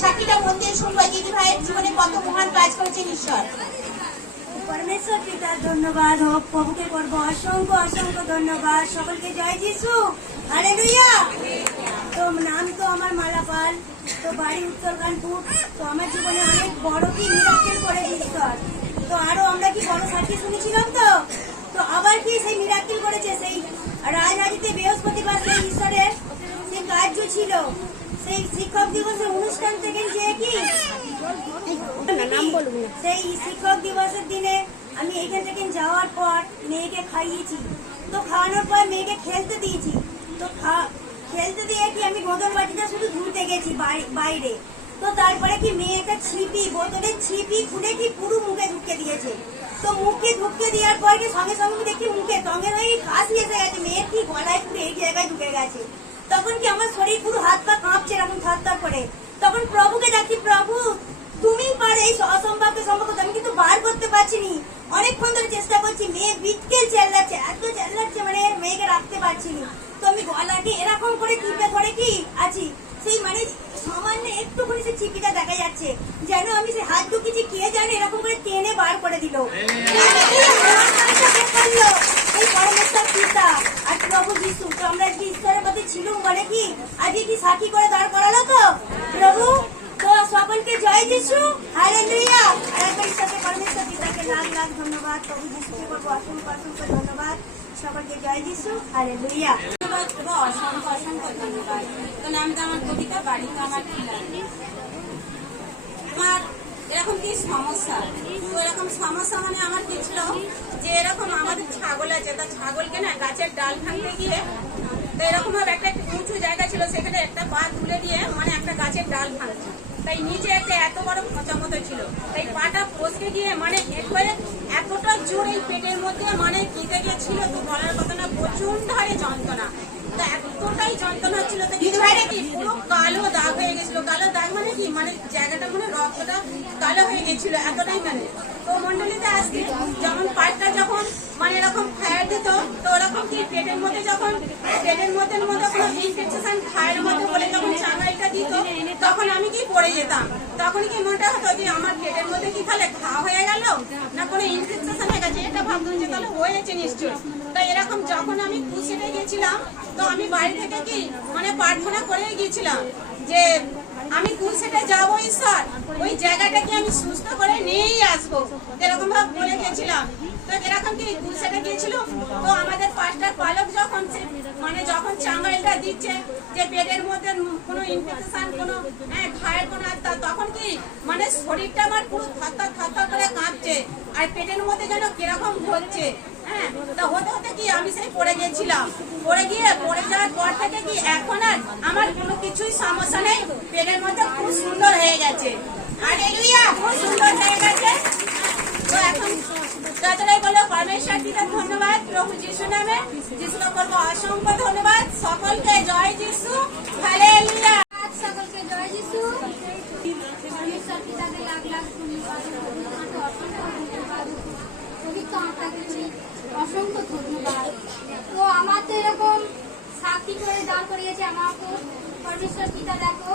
সাক্ষীটা মন দিয়ে শুনবো দিদি ভাইয়ের জীবনে কত মহান কাজ করেছেন ঈশ্বর। परमेश्वर पितार धन्यवाद हो, प्रभु के करब असंख्य असंख्य धन्यवाद। सकलके जय जीशु, हालेलुया। तो नाम तो हमार माला पाल, तो बाड़ी उत्तर कानपुर। तो हमार जीवने अनेक बड़ की मिराकेल करे ঈশ্বর। तो आरो আমরা কি বড় সাক্ষী শুনেছিলাম। তো আবার কি সেই মিরাকেল করেছে, সেই রাজরাজিতে বৃহস্পতিবার সেই ঈশ্বরের সেই কার্য ছিল। সেই শিক্ষক দিবসের অনুষ্ঠান থেকে যে কি নাম বলবো না, সেই শিক্ষক দিবসের দিনে আমি এইখান থেকে যাওয়ার পর মেয়েকে খাইয়েছি। তো খাওয়ানোর পর মেয়েকে খেলতে দিয়েছি। তো খেলতে দিয়ে কি আমি গোদর বাটিটা শুধু ধুতে গেছি বাইরে। তো তারপরে কি মেয়ে একটা ছিপি, বোতলের ছিপি খুলে কি পুরো মুখে ঢুকে দিয়েছে। তো মুখে ঢুকে দেওয়ার পর কি সঙ্গে সঙ্গে দেখি মুখে টঙে হয়ে কাশি এসে গেছে, মেয়ের কি গলায় পুরো এই জায়গায় ঢুকে গেছে। তখন কি আমার শরীর পুরো হাত পা কাঁপছে এরকম থরথর করে। তখন প্রভুকে ডাকি, প্রভু তুমি পারে এই অসম্ভবকে সম্ভব করতে। আমি কিন্তু বার করতে পারছি নি, অনেকক্ষণ ধরে চেষ্টা করছি। মেয়ে বিটকেল চেল্লাচ্ছে, এত চেল্লাচ্ছে মানে মেয়েকে রাখতে পারছি নি। তো আমি গলাকে এরকম করে টিপে ধরে কি আছি, সেই মানে সামান্য একটুখানি সে চিপিটা দেখা যাচ্ছে, যেন আমি সে হাত ঢুকিয়েছি কে জানে এরকম করে টেনে বার করে দিল। এই পরমেশ্বর পিতা আর প্রভু যিশু, তো আমরা কি ঈশ্বরের মধ্যে ছিলুম বলে কি আজকে কি সাক্ষী করে দাঁড় করালো তো প্রভু। তো সকলকে জয় যিশু, হালেলুয়া। আর একবার ঈশ্বরকে পরমেশ্বর পিতাকে লাখ লাখ ধন্যবাদ, প্রভু যিশুকে করবো অসংখ্য অসংখ্য ধন্যবাদ। সকলকে জয় যিশু, হালেলুয়া। অসংখ্য অসংখ্য ধন্যবাদ। তো নামটা আমার কবিতা, বাড়িতে আমার আমার এরকম কি সমস্যা। তো এরকম সমস্যা মানে আমার কি ছিল যে এরকম আমাদের ছাগল আছে, তা ছাগলকে না গাছের ডাল ভাঙতে গিয়ে তো এরকম ভাবে একটা উঁচু জায়গা ছিল, সেখানে একটা পা তুলে দিয়ে মানে একটা গাছের ডাল ভাঙছে। তাই নিচে একটা এত বড় খোঁচা মতো ছিল, তাই পাটা ফসকে গিয়ে মানে হেঁট করে এতটা জোর এই পেটের মধ্যে মানে কেটে গিয়েছিল। তো বলার কথা না, প্রচন্ড হারে যন্ত্রণা। তো এতটাই যন্ত্রণা হচ্ছিল, তো কি পুরো কালো দাগ হয়ে গেছিল। কালো দাগ মানে কি মানে জায়গাটা মানে রক্তটা কালো হয়ে গেছিল এতটাই মানে। তো মন্ডলীতে আসতে যেমন পাটটা যখন মানে এরকম ফায়ার দিত, তো ওরকম কি পেটের মধ্যে যখন পেটের মধ্যে কোনো ইনফেকশন খায়ের মধ্যে বলে যখন চাঙাইটা দিত, তখন আমি কি পড়ে যেতাম। তখন কি মনটা হতো যে আমার পেটের মধ্যে কি তাহলে খাওয়া হয়ে গেল না কোনো ইনফেকশন হয়ে গেছে, এটা ভাবতাম যে তাহলে হয়েছে নিশ্চয়। তো এরকম যখন আমি খুশিতে গেছিলাম, তো আমি বাড়ি থেকে কি মানে প্রার্থনা করে গিয়েছিলাম যে আমি কুলসেটে যাবো ঈশ্বর, ওই জায়গাটাকে আমি সুস্থ করে নিয়েই আসবো, এরকম ভাবে বলে গেছিলাম। তো এরকম কি কুলসেটে গিয়েছিল। তো আমাদের পাঁচটার পালক যখন মানে যখন চাঙ্গাইলটা দিচ্ছে যে পেটের মধ্যে কোনো ইনফেকশন কোনো ঘায়ের কোনো, তখন কি মানে শরীরটা আমার পুরো থরথর থরথর করে কাঁপছে, আর পেটের মধ্যে যেন কিরকম হচ্ছে। হ্যাঁ, তা হতে হতে কি আমি সেই পড়ে গেছিলাম। পড়ে যাওয়ার পর থেকে কি এখন আর আমার কোনো কিছুই সমস্যা নেই, পেটের মধ্যে খুব সুন্দর হয়ে গেছে। হালেলুয়া, খুব সুন্দর হয়ে গেছে। তো এখন যতটাই বলো পরমেশ্বর পিতার ধন্যবাদ, প্রভু যিশু নামে যিশুকে করবো অসংখ্য ধন্যবাদ। সকলকে জয় যিশু, হালেলুয়া। সকলকে জয় যিশু, পরমেশ্বর পিতাকে লাখ লাখ ধন্যবাদ, পবিত্র আত্মাকে করি অসংখ্য ধন্যবাদ। তো আমার তো এরকম সাক্ষী করে দাঁড় করিয়েছে আমাকে পরমেশ্বর পিতা। দেখো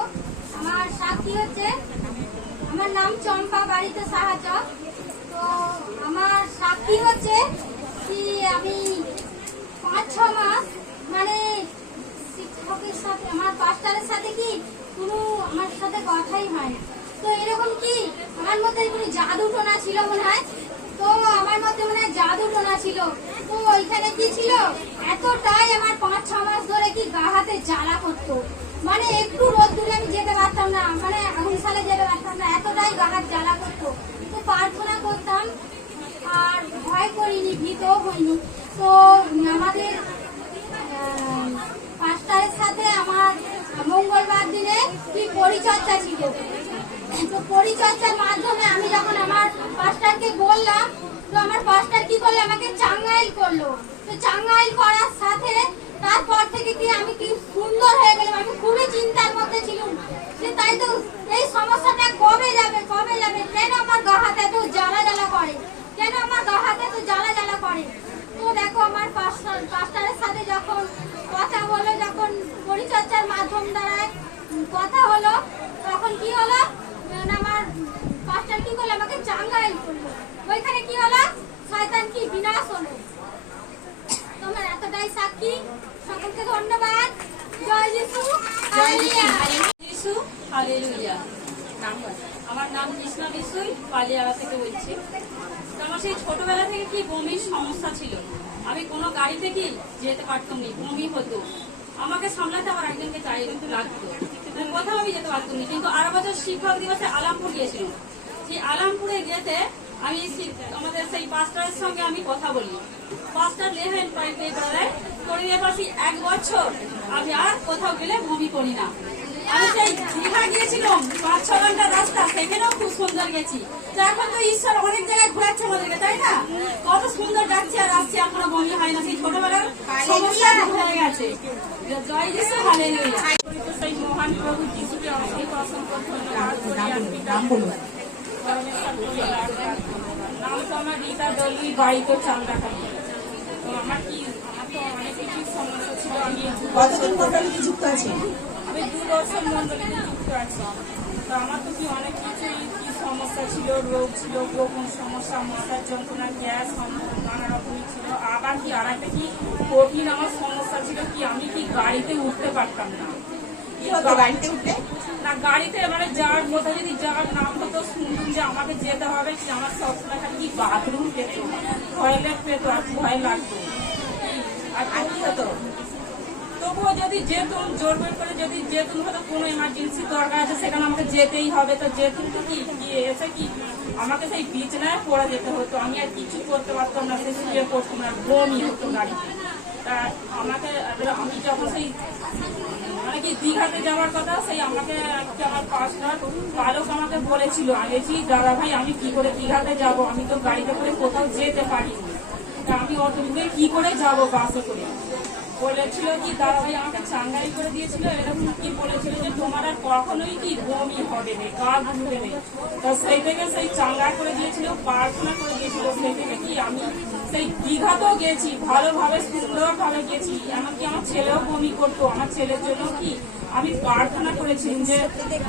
আমার সাক্ষী হচ্ছে, আমার নাম চম্পা, বাড়িতে সাহায্য। তো আমার সাক্ষী হচ্ছে কি আমি 5-6 মাস মানে শিক্ষকের সাথে আমার পাস্টারের সাথে কি কোনো আমার সাথে কথাই হয় না। তো এরকম কি আমার মধ্যে কোনো জাদু টোনা ছিল মনে হয়। তো আমার মধ্যে মনে হয় জাদু টোনা ছিল। তো ওইখানে কি ছিল, এতটাই আমার 5-6 মাস ধরে কি গা হাতে জ্বালা করতো, মানে একটু রোদ্দুরে আমি যেতে পারতাম না, মানে আগুন সালে যেতে পারতাম না, এতটাই গা হাত জ্বালা করতো। তো প্রার্থনা করতাম আর ভয় করিনি, ভীতও হইনি। তো আমাদের পাস্টারের সাথে আমার মঙ্গলবার দিনে কি পরিচর্যা ছিল। তো পরিচর্যার মাধ্যমে আমি যখন আমার পাস্টারকে বললাম, তো আমার পাস্টার কি করলো, আমাকে চাঙ্গাইল করলো। তো চাঙ্গাইল করার সাথে তারপর থেকে কি আমি কি সুন্দর হয়ে গেলাম। আমি খুবই চিন্তার মধ্যে ছিলাম যে তাই তো এই সমস্যাটা কবে যাবে, কেন আমার গা হাতে এত জ্বালা জ্বালা করে, কেন আমার গা হাতে এত জ্বালা জ্বালা করে। তো দেখো আমার পাস্টারের সাথে যখন কথা হলো, যখন পরিচর্যার মাধ্যম দ্বারা কথা হলো, তখন কি হলো, ধন্যবাদ। জয় যিশু। জয় যিশু। হালেলুয়া। যিশু, হালেলুয়া। নাম বল। আমার নাম কৃষ্ণা বিশুই, পালিয়াড়া থেকে বলছি। তো আমার সেই ছোটবেলা থেকে কি বমির সমস্যা ছিল। আমি কোনো গাড়িতে কি যেতে পারতাম না, বমি হতো। আমাকে সামলাতে আমার একজনকে চাই লাগতো, কোথাও আমি যেতে পারতাম না। কিন্তু আরো বছর শিক্ষক দিবসে আলামপুর গিয়েছিলাম। সেই আলামপুরে যেতে আমি আমাদের সেই পাস্টারের সঙ্গে আমি কথা বলি। পাস্টার লেভেন পাইপে করিয়ে পাশি 1 বছর আমি আর কোথাও গেলে বমি করি না। আমি সেই দীঘা গিয়েছিলাম 5-6 ঘন্টা রাস্তা, সেখানেও খুব সুন্দর গেছি। তো এখন তো ঈশ্বর অনেক জায়গায় ঘোরাচ্ছে আমাদেরকে, তাই না? কত সুন্দর যাচ্ছি আর আসছি, এখনো বমি হয় না। সেই ছোটবেলার সমস্যা দূর হয়ে গেছে। জয় যিশু, হালেলুয়া। সেই মহান প্রভু যিশুকে অসংখ্য অসংখ্য ধন্যবাদ করি। আর পিতা নাম বলুন। পরমেশ্বর পরিবার। নাম তো আমার রীতা দলুই, বাড়ি তো চান্দাখালি। তো আমার তো অনেক কিছু সমস্যা ছিল। আমি কতদিন মন্ডলীতে যুক্ত আছে? 2 বছর মন্ডলীতে যুক্ত আছি। তো আমার তো কি অনেক কিছুই কি সমস্যা ছিল, রোগ ছিল, গোপন সমস্যা, মাথার যন্ত্রণা, গ্যাস, নানা রকমই ছিল। আবার কি আর একটা কি কঠিন আমার সমস্যা ছিল কি, আমি কি গাড়িতে উঠতে পারতাম না। কি হতো গাড়িতে উঠলে? না গাড়িতে মানে যাওয়ার কোথাও যদি যাওয়ার নাম হতো, শুনতুম যে আমাকে যেতে হবে, কি আমার সবসময় খালি কি বাথরুম পেত, টয়লেট পেত, আর ভয় লাগতো। আর কি হতো? তবুও যদি যেতুম, জোর বের করে যদি যেতুম, হয়তো কোনো এমার্জেন্সি দরকার আছে, সেখানে আমাকে যেতেই হবে। তো যেতুম তো কি গিয়ে এসে কি আমাকে সেই বিছানায় পড়ে যেতে হতো। আমি আর কিছু করতে পারতাম না, সে শুয়ে পড়তাম না, বমি হতো গাড়িতে। তা আমাকে আমি যখন সেই মানে কি দীঘাতে যাওয়ার কথা, সেই আমাকে আমার পাস্টার বালক আমাকে বলেছিল, আমি দাদা ভাই আমি কি করে দীঘাতে যাব, আমি তো গাড়িতে করে কোথাও যেতে পারিনি। তা আমি অত দূরে কি করে যাব বাসে করে। বলেছিল কি দাদা ভাই আমাকে চাঙ্গাই করে দিয়েছিল, এরকম কি বলেছিল যে তোমার আর কখনোই কি বমি হবে না, গা ঘুরবে নেই। তো সেই থেকে সেই চাঙ্গা করে দিয়েছিল, প্রার্থনা করে দিয়েছিল। সেই থেকে কি আমি সেই দীঘাতেও গেছি, ভালোভাবে সুন্দরভাবে গেছি। এমনকি আমার ছেলেও বমি করতো। আমার ছেলের জন্য কি আমি প্রার্থনা করেছিলাম যে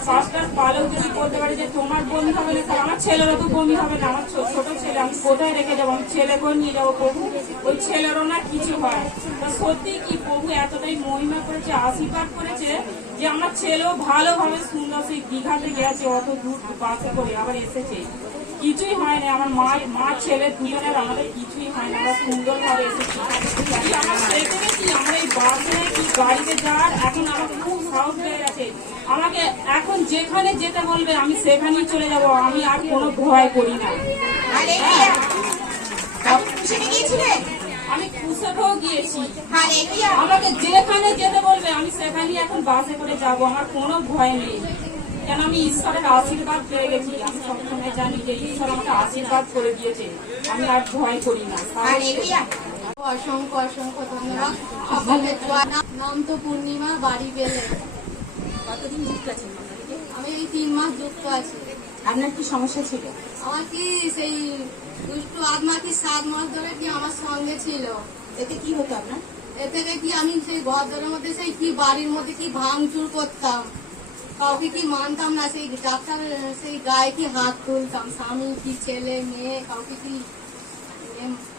পাস্টার পালক যদি বলতে পারে যে তোমার বমি হবে না, তাহলে আমার ছেলেরও তো বমি হবে না। আমার ছোট ছেলে আমি কোথায় রেখে যাবো, আমি ছেলেকেও নিয়ে যাবো প্রভু, ওই ছেলেরও না কিছু হয়। তো সত্যি কি প্রভু এতটাই মহিমা করেছে, আশীর্বাদ করেছে যে আমার ছেলেও ভালোভাবে সুন্দর সেই দীঘাতে গেছে, অত দূর বাসে করে আবার এসেছে, কিছুই হয় না। আমার মা ছেলে দুজনের আমাদের কিছুই হয় না, আমরা সুন্দরভাবে এসেছি। আমার সেই থেকে কি আমরা এই বাসে কি গাড়িতে যাওয়ার এখন আমার খুব সাহস হয়ে গেছে। আমাকে এখন যেখানে যেতে বলবে আমি সেখানেই চলে যাব, আমি আর কোনো ভয় করি না। হালেলুয়া। আপনি মিশনে গিয়েছিলেন? আমি কুশলেও গিয়েছি। হালেলুয়া। আমাকে যেখানে যেতে বলবে আমি সেখানেই এখন বাসে করে যাব, আমার কোনো ভয় নেই। কেন আমি ঈশ্বরের আশীর্বাদ পেয়ে গেছি। আমি সবসময় জানি যে ঈশ্বর আমাকে আশীর্বাদ করে দিয়েছে, আমি আর ভয় করি না। হালেলুয়া। অসংখ্য অসংখ্য ধন্যবাদ সকলকে। নাম তো পূর্ণিমা, বাড়ি বেলে। কতদিন যুক্ত আছেন মন্ডলীতে? আমি এই 3 মাস যুক্ত আছি। আপনার কি সমস্যা ছিল? আমার কি সেই দুষ্টু আত্মা কি 7 মাস ধরে কি আমার সঙ্গে ছিল। এতে কি হতো আপনার? এ থেকে কি আমি সেই ঘরের মধ্যে সেই কি বাড়ির মধ্যে কি ভাঙচুর করতাম, কাউকে কি মানতাম না, সেই ডাক্তার সেই গায়ে কি হাত তুলতাম, স্বামী কি ছেলে মেয়ে কাউকে কি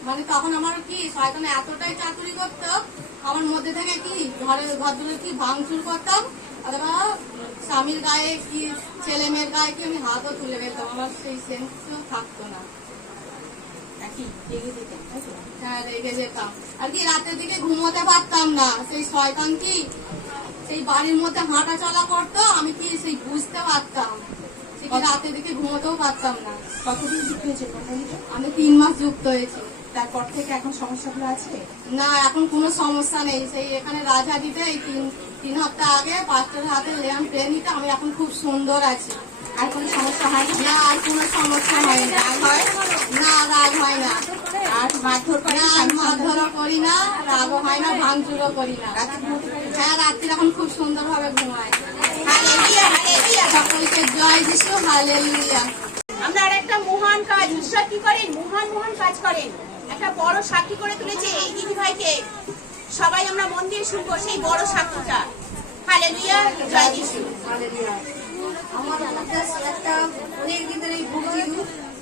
মানে তখন আমার কি শয়তান এতটাই চাতুরি করতো, আমার মধ্যে থেকে কি ঘরগুলো কি ভাঙচুর করতাম, অথবা স্বামীর গায়ে কি ছেলে মেয়ের গায়ে কি আমি হাতও তুলে ফেলতাম। আমার সেই সেন্সও থাকতো না। নাকি রেগে যেতেন, তাই তো? হ্যাঁ রেগে যেতাম। আর কি রাতের দিকে ঘুমোতে পারতাম না। সেই শয়তান কি সেই বাড়ির মধ্যে হাঁটা চলা করতো, আমি কি সেই বুঝতে পারতাম। সে কি রাতের দিকে ঘুমোতেও পারতাম না। কতদিন যুক্ত হয়েছে মন্ডলীতে? আমি 3 মাস যুক্ত হয়েছি। তারপর থেকে এখন সমস্যাগুলো আছে? না এখন কোনো সমস্যা নেই। সেই এখানে রাজহাটিতে এই 3 সপ্তাহ আগে পাস্টারের হাতে লেয়াম পেয়ে নিতে আমি এখন খুব সুন্দর আছি। আর কোনো সমস্যা হয়নি? না আর কোনো সমস্যা হয় না। রাগ হয়? না রাগ হয় না। আর মারধর করে? না মারধরও করি না, রাগও হয় না, ভাঙচুরও করি না। রাতে ঘুমোতে পারেন? হ্যাঁ রাত্রি এখন খুব সুন্দরভাবে ঘুমায়। Hallelujah, hallelujah. সকলকে জয় যিশু, হালেলুয়া। আমরা আর একটা মহান কাজ, ঈশ্বর কি করেন, মহান মহান কাজ করেন। একটা বড় সাক্ষী করে তুলেছে এই দিদি ভাইকে। সবাই আমরা মন দিয়ে শুনবো সেই বড় সাক্ষীটা। হালেলুয়া, জয় যিশু। আমার মধ্যে একটা অনেক দিন ধরে ভুগছিল,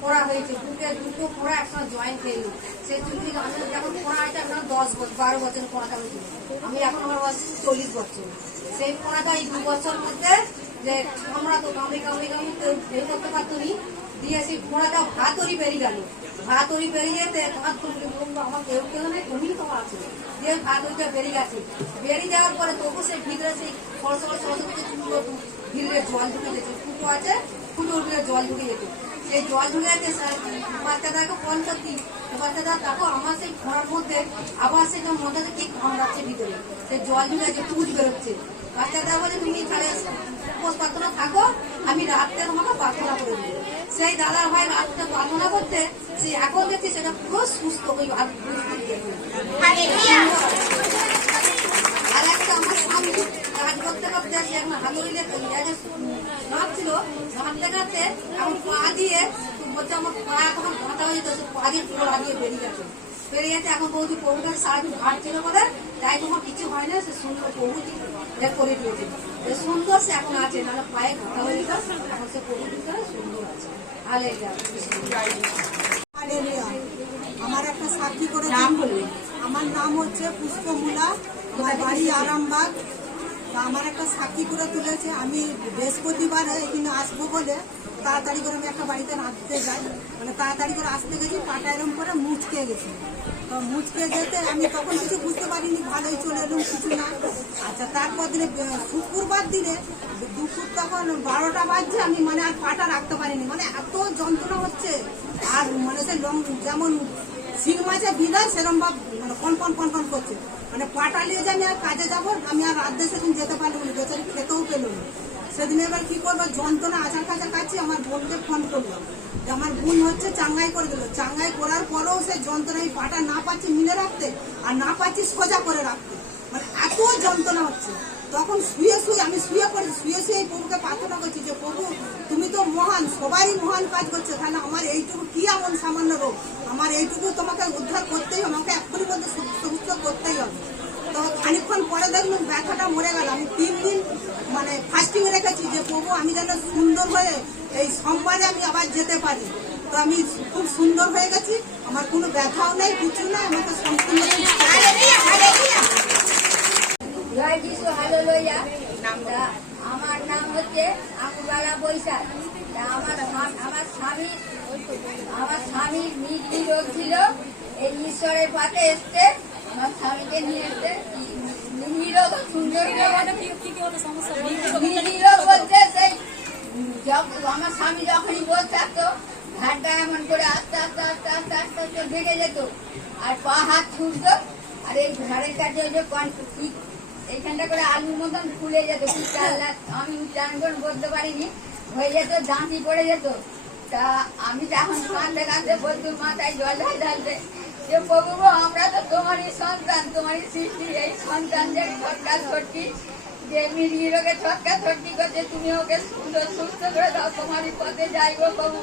ও ফোড়া হয়েছে, বুকে দুটো ফোড়া একসঙ্গে জয়েন্ট হয়ে গেল। সেই চুলটি আমি যখন ফোড়া হয়েছে এখন 12 বছর ফোড়াটা হয়েছিল। আমি এখন আমার বয়স 40 বছর। সেই ফোড়াটা এই 2 বছর মধ্যে যে আমরা তো কামড়ে কেউ বের করতে পারতো নি, দিয়ে সেই ফোড়াটা ভাতরি বেরিয়ে গেল। ভাতরি বেরিয়ে যেতে হাত তুলতে বলবো আমার কেউ নেই, তুমি তো আছে, দিয়ে ভাতরিটা বেরিয়ে গেছে। বেরিয়ে যাওয়ার পরে তবু সেই ভিতরে সেই সরস্বতী চুলগুলো ভিতরে জল ঢুকে যেত, ফুটো আছে, ফুটোর ভিতরে জল ঢুকে যেত। সেই জল ঢুকে যেতে বাচ্চাটাকে ফোন করতি, বাচ্চাটা দেখো আমার সেই ফোড়ার মধ্যে আবার সেটা মধ্যে কি কামড়াচ্ছে ভিতরে, সেই জল ঢুকে যে টুট বেরোচ্ছে। বাচ্চাটা বলে তুমি তাহলে উপোস প্রার্থনা থাকো, আমি রাত্রে তোমাকে প্রার্থনা করে দিই। সেই দাদার ভাই রাত্রে প্রার্থনা করতে সে এখন দেখছি সেটা পুরো সুস্থ হয়ে আর একটা আমার স্বামী কাজ করতে করতে সে এখন হাতুড়িলে নাচছিল, নাচতে কাটতে এখন পা দিয়ে বলছে আমার পা এখন কাঁটা হয়ে যেত, পা দিয়ে পুরো লাগিয়ে বেরিয়ে গেছে। বেরিয়ে গেছে এখন বৌদি প্রভুটার সারাদিন হাঁটছিল বলে তাই তোমার কিছু হয় না, সে সুন্দর প্রভুটি করে দিয়েছে। সুন্দর সে এখন আছে, নাহলে পায়ে কাঁটা হয়ে যেত, এখন সে প্রভুটিটা সুন্দর আছে। আমার একটা সাক্ষী করে নাম বলবে। আমার নাম হচ্ছে পুষ্পমুলা, আমার বাড়ি আরামবাগ। আমার একটা সাক্ষী করে তুলেছে। আমি বৃহস্পতিবারে এখানে আসবো বলে তাড়াতাড়ি করে আমি একটা বাড়িতে নাচতে যাই, মানে তাড়াতাড়ি করে আসতে গেছি, পাটা এরম করে মুচকে গেছি। তো মুচকে যেতে আমি তখন কিছু বুঝতে পারিনি, ভালোই চলে এলাম, কিছু না। আচ্ছা, তারপর দিনে শুক্রবার দিনে দুপুর তখন 12টা বাজছে, আমি মানে আর পাটা রাখতে পারিনি, মানে এত যন্ত্রণা হচ্ছে। আর মানে সে যেমন শিং মাছে বিদায় সেরকম ভাব মানে কনকন করছে, মানে পাটা নিয়ে যে আমি আর কাজে যাবো, আমি আর রাত দিয়ে সেদিন যেতে পারলাম না, বেচারি খেতেও পেলো না। সেদিন এবার কি করবো, যন্ত্রণা আচার কাচার কাছে আমার বোনকে ফোন করলাম, যে আমার বোন হচ্ছে চাঙ্গাই করে দিল। চাঙ্গাই করার পরেও সে যন্ত্রণা, এই পাটা না পাচ্ছি মিলে রাখতে আর না পাচ্ছি সোজা করে রাখতে, মানে এত যন্ত্রণা হচ্ছে। তখন আমি শুয়ে পড়েছি, শুয়ে এই প্রভুকে প্রার্থনা করছি যে প্রভু তুমি তো মহান, সবারই মহান কাজ করছে, তাহলে আমার এইটুকু কি এমন সামান্য রোগ, আমার এইটুকু তোমাকে উদ্ধার করতেই হবে, আমাকে এক্ষুনি মধ্যে সুস্থ করতেই হবে। তো খানিকক্ষণ পরে দেখলাম ব্যথাটা মরে গেল। আমি 3 দিন মানে ফাস্টিং রেখেছি যে প্রভু আমি যেন সুন্দর হয়ে এই সোমবারে আমি আবার যেতে পারি। তো আমি খুব সুন্দর হয়ে গেছি, আমার কোনো ব্যথাও নেই, কিছু নেই, আমাকে সম্পূর্ণ জয় যিশু, হালেলুয়া। আমার নাম হচ্ছে আকুবালা বৈশাখ। আমার স্বামীর মিডলি রোগ ছিল, এই ঈশ্বরের পথে এসছে, আমার স্বামীকে নিয়ে এসছে। মিডলি রোগ সুন্দর মিডলি রোগ বলতে সেই আমার স্বামী যখনই বসে থাকতো ঘাটটা এমন করে আস্তে আস্তে আস্তে আস্তে আস্তে আস্তে ভেঙে যেত, আর পা হাত ছুটত, আর এই ঘাড়ের কাছে ওই যে এইখানটা করে আলুর মতন ফুলে যেত, আমি উচ্চারণ বলতে পারিনি, হয়ে যেত, দাঁতি পড়ে যেত। তা আমি তখন কাঁদতে কাঁদতে বলতুম মাথায় জল ঢালতে যে প্রভু আমরা তো তোমারই সন্তান, তোমারই সৃষ্টি, এই সন্তান যে ছটকা ছটকি যে মির্গি রোগে ছটকা ছটকি করছে, তুমি ওকে সুন্দর সুস্থ করে দাও, তোমারই পথে যাইব প্রভু,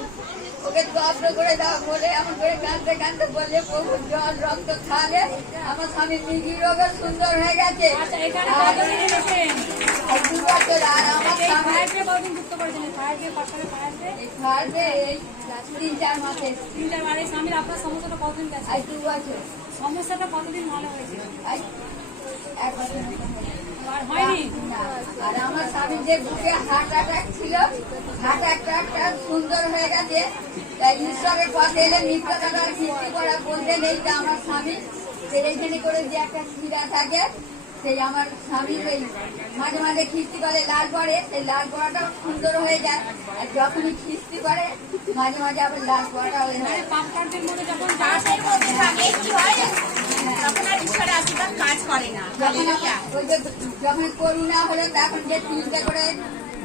ওকে যত্ন করে দাও বলে এমন করে কাঁদতে কাঁদতে বললে প্রভু জল রক্ত খাওয়ালে আমার স্বামী মির্গি রোগে সুন্দর হয়ে গেছে। আর আমার এই 3-4 মাসে স্বামীর আপনার সমস্যাটা কতদিন গেছে? 2 বছর। সমস্যাটা কতদিন ভালো হয়েছে? 1 বছর আর হয়নি? আর আমার স্বামী যে বুকে হার্ট অ্যাটাক ছিল, হার্ট অ্যাটাকটা সুন্দর হয়ে গেছে। তাই ঈশ্বরের পথে এলে মিথ্যাচার সৃষ্টি করা বলতে নেই। আমার স্বামী এইখানে করে যে একটা শিরা থাকে, সেই আমার স্বামী ওই মাঝে মাঝে খিস্তি করে লাল পড়ে, সেই লাল পড়াটাও সুন্দর হয়ে যায়। আর যখনই খিস্তি করে মাঝে মাঝে আবার লাল পড়াটা হয়ে যায়। পাপকার্যের মধ্যে যখন তখন আর ঈশ্বরের আশীর্বাদ কাজ করে না। যখন করোনা হলো তখন যে 3টে করে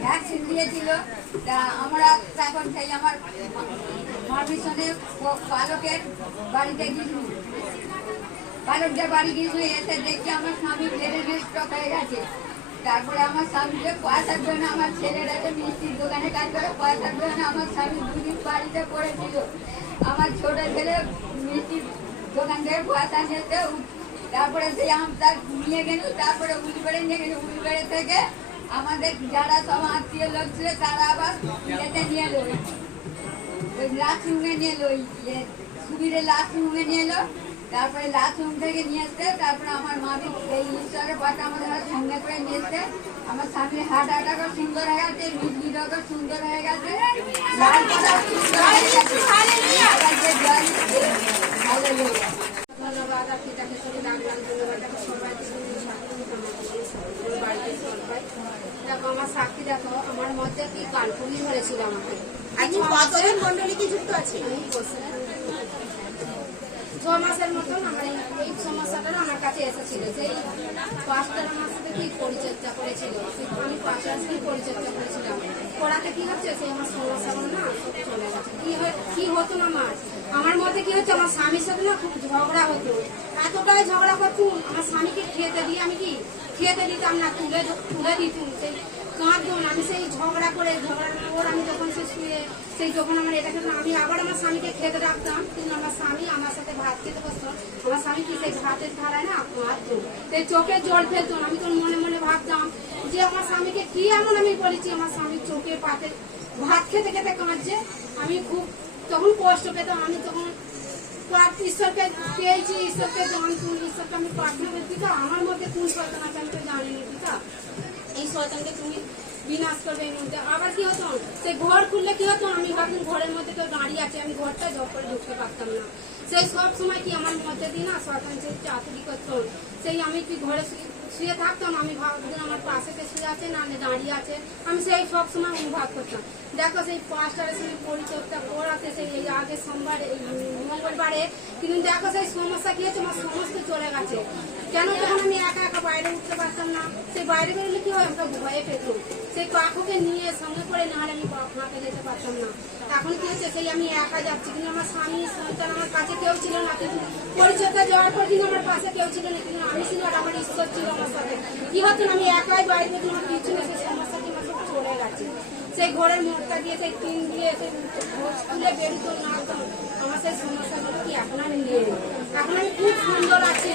ভ্যাকসিন দিয়েছিল, তা আমরা তখন সেই আমার মার্মিশনে পালকের বাড়িতে গিয়েছিল, পালকদের বাড়ি গিয়েছিল, এসে দেখছি আমার স্বামী ব্রেনের স্ট্রোক হয়ে গেছে। তারপরে আমার স্বামীকে পয়সার জন্য আমার ছেলেরা যে মিষ্টির দোকানে কাজ করে, পয়সার জন্য আমার স্বামী 2 দিন বাড়িতে পড়েছিল। আমার ছোট ছেলে মিষ্টির দোকান থেকে পয়সা নিতে, তারপরে সেই আমটা নিয়ে গেল, তারপরে উলবেড়ে নিয়ে গেল, উলবেড়ে থেকে আমাদের যারা সব আত্মীয় লোক ছিল তারা আবার নিয়ে এলো ওই লাথিউমে নিয়ে এলো, ওই সুবিরের লাথিউমে নিয়ে এলো। তারপরে লাথিউম থেকে নিয়ে আসতে, তারপরে আমার মামি এই ঈশ্বরের পাটা আমাদের সঙ্গে করে নিয়ে এসতে, আমার স্বামীর হাট আটাকে সুন্দর হয়ে গেছে, মিটমিটাকে সুন্দর হয়ে গেছে, লাল পাতা সুন্দর হয়ে গেছে। এবার যে জল হালেলুয়া। ধন্যবাদ আর পিতাকে সঙ্গে ডাকলাম, ধন্যবাদ দেখো সবাই বাড়িতে সবাই দেখো আমার সাক্ষী দেখো আমার মধ্যে কি কালপুনি ধরেছিল আমাকে আজ কতজন মন্ডলী কি যুক্ত আছে? 6 মাসের মতন আমার এই সমস্যাটা আমার কাছে এসেছিল। সেই 5টা মাস থেকে কি পরিচর্যা করেছিল, আমি 5 মাস কি পরিচর্যা করেছিলাম, করাতে কি হচ্ছে সেই আমার সমস্যাগুলো না সব চলে গেছে। কি হতো না আমার মধ্যে কি হচ্ছে, আমার স্বামীর সাথে না খুব ঝগড়া হতো, এতটাই ঝগড়া করতুম আমার স্বামীকে খেতে দিয়ে আমি কি খেতে দিতাম না, তুলে দিতুম সেই কাঁদুন। আমি সেই ঝগড়ার পর আমি যখন সে শুয়ে সেই যখন আমার এটা খেতাম, আমি আবার আমার স্বামীকে খেতে রাখতাম, কিন্তু আমার স্বামী আমার সাথে ভাত খেতে বসতো, আমার স্বামী কি সেই ভাতের ধারায় না কাঁদতো, সেই চোখে জল ফেলতো। আমি তো মনে মনে ভাবতাম যে আমার স্বামীকে কি এমন আমি বলেছি, আমার স্বামী চোখে পাতে ভাত খেতে খেতে কাঁদছে। আমি খুব তখন কষ্ট পেতাম। আমি তখন ঈশ্বরকে পেয়েছি, ঈশ্বরকে জানতুম, ঈশ্বরকে আমি প্রার্থনা করি, পিতা আমার মধ্যে কোন শয়তান আছে আমি তো জানিনি, পিতা এই শয়তানকে তুমি বিনাশ করবে এই মধ্যে। আবার কি হতো, সেই ঘর খুললে কি হতো, আমি ভাবতাম ঘরের মধ্যে কেউ দাঁড়িয়ে আছে, আমি ঘরটা জব করে ঢুকতে পারতাম না। সেই সব সময় কি আমার মধ্যে দিয়ে না শয়তান সেই চাতুরি করতো। সেই আমি কি ঘরে শুয়ে থাকতাম, আমি ভাবতাম আমার পাশে কে শুয়ে আছে না দাঁড়িয়ে আছে, আমি সেই সব সময় অনুভব করতাম। দেখো সেই 5টার সময় পরিচর্যা করাতে সেই এই আগে সোমবার এই মঙ্গলবারে, কিন্তু দেখো সেই সমস্যা কি হচ্ছে, আমার সমস্ত চলে গেছে। কেন তখন আমি একা একা বাইরে উঠতে পারতাম না, সেই বাইরে বেরোলে কি হয় আমরা ভয়ে পেতাম, সেই কাকুকে নিয়ে সঙ্গে করে না হলে আমি ফাঁকে যেতে পারতাম না। এখন কি হচ্ছে, সেই আমি একা যাচ্ছি, কিন্তু আমার স্বামী সন্তান আমার কাছে কেউ ছিল না, কিন্তু পরিচর্যা যাওয়ার পর কিন্তু আমার পাশে কেউ ছিল না, কিন্তু আমি ছিল আর আমার ঈশ্বর ছিল আমার সাথে। কি হতো না আমি একাই বাইরে বেরোতে আমার পিছনে সেই সমস্যাটি আমার সব চলে গেছে। সেই ঘরের মোড়টা দিয়ে সেই টিন দিয়ে সেই স্কুলে বেরোতো না, আমার সেই সমস্যাগুলো কি এখন আমি নিয়ে এখন আমি খুব সুন্দর আছি।